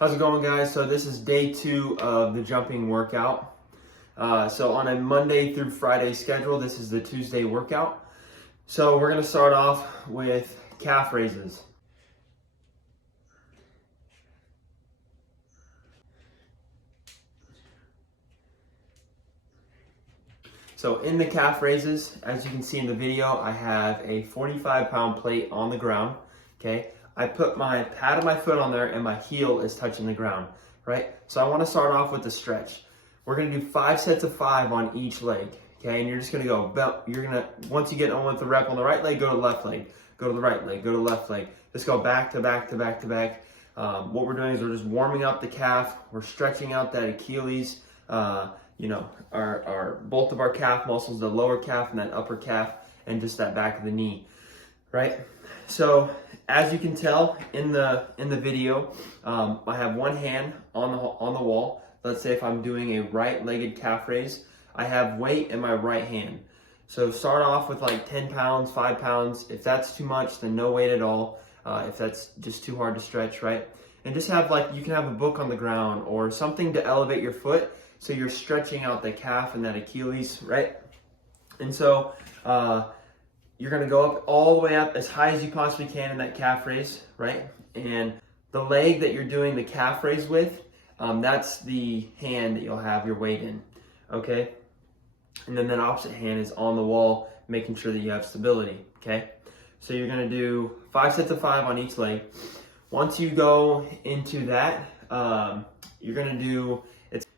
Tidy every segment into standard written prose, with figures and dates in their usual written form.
How's it going, guys? So this is day 2 of the jumping workout. So on a Monday through Friday schedule, this is the Tuesday workout. So we're going to start off with calf raises. So in the calf raises, as you can see in the video, I have a 45-pound plate on the ground. Okay, I put my pad of my foot on there and my heel is touching the ground, right? So I want to start off with the stretch. We're going to do 5 sets of 5 on each leg, okay? And you're just going to go, once you get on with the rep on the right leg, go to the left leg, go to the right leg, go to the left leg. Just go back to back to back to back. What we're doing is we're just warming up the calf. We're stretching out that Achilles, our both of our calf muscles, the lower calf and that upper calf, and just that back of the knee, right? So as you can tell in the video, I have one hand on the wall. Let's say if I'm doing a right-legged calf raise, I have weight in my right hand. So start off with like 10 pounds, 5 pounds. If that's too much, then no weight at all. If that's just too hard to stretch, right? And just have you can have a book on the ground or something to elevate your foot so you're stretching out the calf and that Achilles, right? And so you're gonna go up all the way up as high as you possibly can in that calf raise, right? And the leg that you're doing the calf raise with, that's the hand that you'll have your weight in, okay? And then that opposite hand is on the wall, making sure that you have stability, okay? So you're gonna do 5 sets of 5 on each leg. Once you go into that, you're gonna do,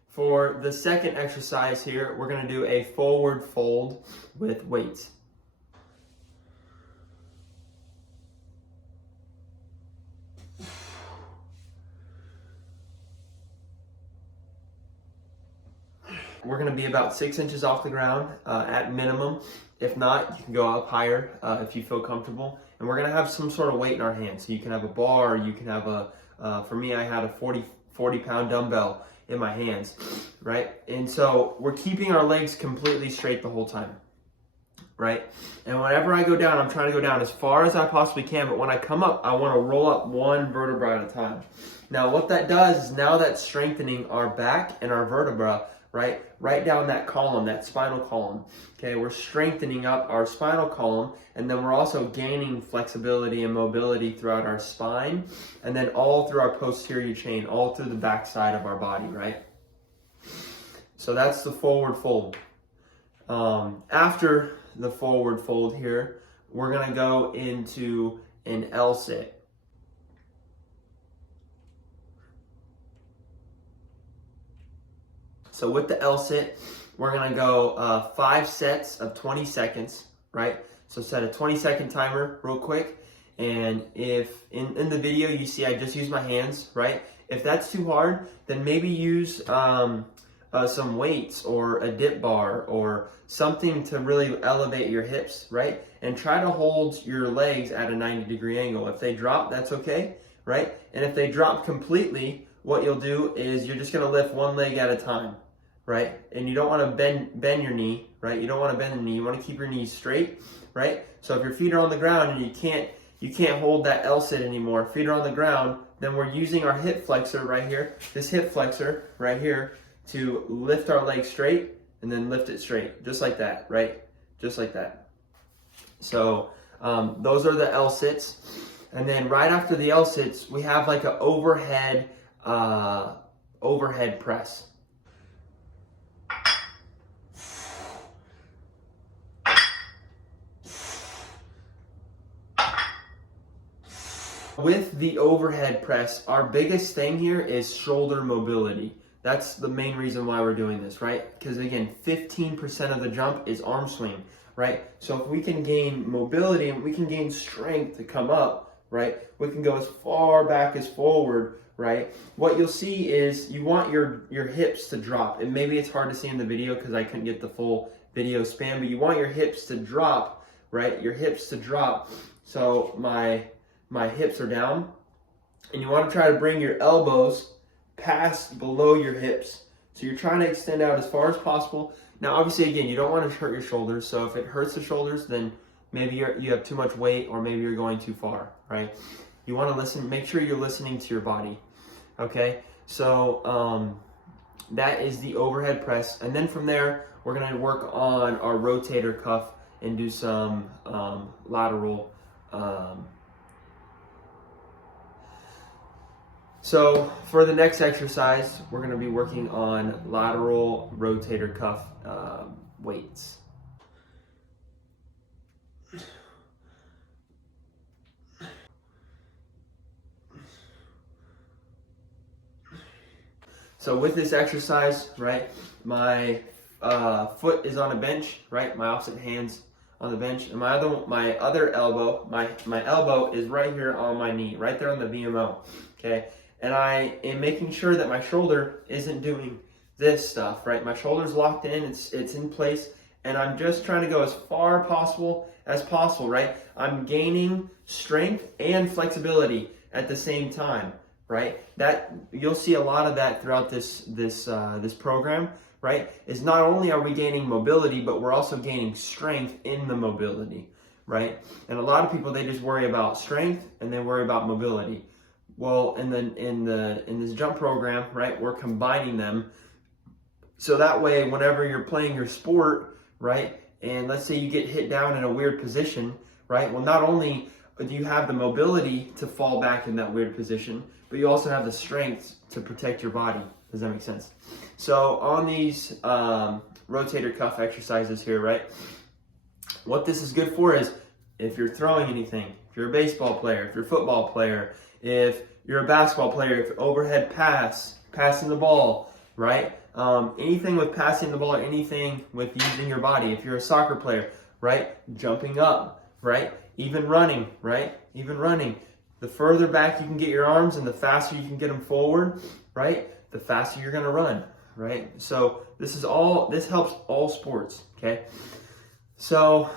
for the second exercise here, we're gonna do a forward fold with weights. We're going to be about 6 inches off the ground at minimum. If not, you can go up higher if you feel comfortable. And we're going to have some sort of weight in our hands. So you can have a bar, you can have for me, I had a 40-pound dumbbell in my hands, right? And so we're keeping our legs completely straight the whole time, right? And whenever I go down, I'm trying to go down as far as I possibly can. But when I come up, I want to roll up one vertebra at a time. Now, what that does is now that's strengthening our back and our vertebra, right down that column, that spinal column. Okay, we're strengthening up our spinal column, and then we're also gaining flexibility and mobility throughout our spine, and then all through our posterior chain, all through the back side of our body, right? So that's the forward fold. After the forward fold here, we're gonna go into an Lsit. So with the Lsit, we're gonna go 5 sets of 20 seconds, right? So set a 20-second timer real quick. And if in the video you see I just use my hands, right? If that's too hard, then maybe use some weights or a dip bar or something to really elevate your hips, right? And try to hold your legs at a 90-degree angle. If they drop, that's okay, right? And if they drop completely, what you'll do is you're just gonna lift one leg at a time, right? And you don't want to bend your knee, right? You don't want to bend the knee. You want to keep your knees straight, right? So if your feet are on the ground and you can't hold that Lsit anymore, feet are on the ground, then we're using our hip flexor right here, this hip flexor right here, to lift our leg straight and then lift it straight, just like that, right? Just like that. So those are the Lsits. And then right after the Lsits, we have like an overhead press. With the overhead press, our biggest thing here is shoulder mobility. That's the main reason why we're doing this, right? Because again, 15% of the jump is arm swing, right? So if we can gain mobility and we can gain strength to come up, right? We can go as far back as forward, right? What you'll see is you want your hips to drop. And maybe it's hard to see in the video because I couldn't get the full video span, but you want your hips to drop, right? Your hips to drop. So my hips are down, and you want to try to bring your elbows past below your hips. So you're trying to extend out as far as possible. Now, obviously, again, you don't want to hurt your shoulders. So if it hurts the shoulders, then maybe you have too much weight or maybe you're going too far, right? You want to listen, make sure you're listening to your body. Okay, so that is the overhead press, and then from there we're going to work on our rotator cuff and do some lateral. So for the next exercise, we're going to be working on lateral rotator cuff weights. So with this exercise, right, my foot is on a bench, right, my opposite hand's on the bench, and my other elbow, my elbow is right here on my knee, right there on the VMO, okay, and I am making sure that my shoulder isn't doing this stuff, right, my shoulder's locked in, it's in place, and I'm just trying to go as far as possible, right, I'm gaining strength and flexibility at the same time. Right, that you'll see a lot of that throughout this program. Right, is not only are we gaining mobility, but we're also gaining strength in the mobility. Right, and a lot of people, they just worry about strength and they worry about mobility. Well, in this jump program, right, we're combining them. So that way, whenever you're playing your sport, right, and let's say you get hit down in a weird position, right, well, not only do you have the mobility to fall back in that weird position, but you also have the strength to protect your body. Does that make sense? So on these rotator cuff exercises here, right, what this is good for is if you're throwing anything, if you're a baseball player, if you're a football player, if you're a basketball player, if overhead passing the ball, right, anything with passing the ball, or anything with using your body, if you're a soccer player, right, jumping up, right, even running, right, even running. The further back you can get your arms and the faster you can get them forward, right, the faster you're going to run, right? So this helps all sports, okay? So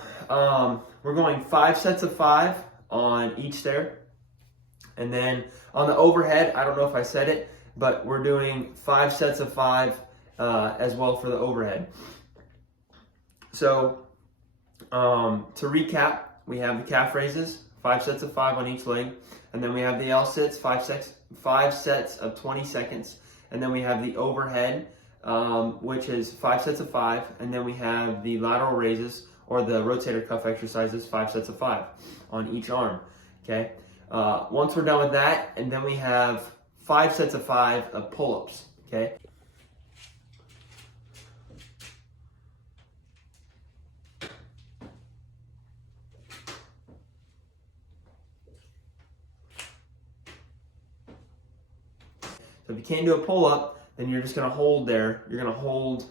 we're going 5 sets of 5 on each there. And then on the overhead, I don't know if I said it, but we're doing 5 sets of 5 as well for the overhead. So to recap, we have the calf raises, 5 sets of 5 on each leg. And then we have the Lsits, 5 sets of 20 seconds. And then we have the overhead, which is 5 sets of 5. And then we have the lateral raises, or the rotator cuff exercises, 5 sets of 5 on each arm. Okay. Once we're done with that, and then we have 5 sets of 5 of pull-ups. Okay. So if you can't do a pull-up, then you're just going to hold there. You're going to hold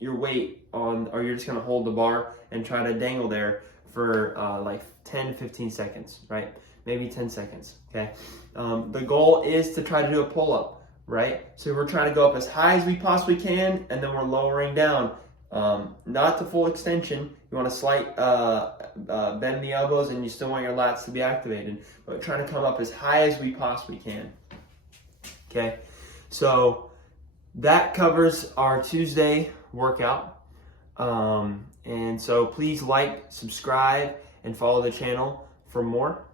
your weight on, or you're just going to hold the bar and try to dangle there for like 10 to 15 seconds, right? Maybe 10 seconds, okay? The goal is to try to do a pull-up, right? So we're trying to go up as high as we possibly can, and then we're lowering down. Not to full extension. You want to slight bend the elbows, and you still want your lats to be activated, but trying to come up as high as we possibly can. Okay, so that covers our Tuesday workout. And so please like, subscribe, and follow the channel for more.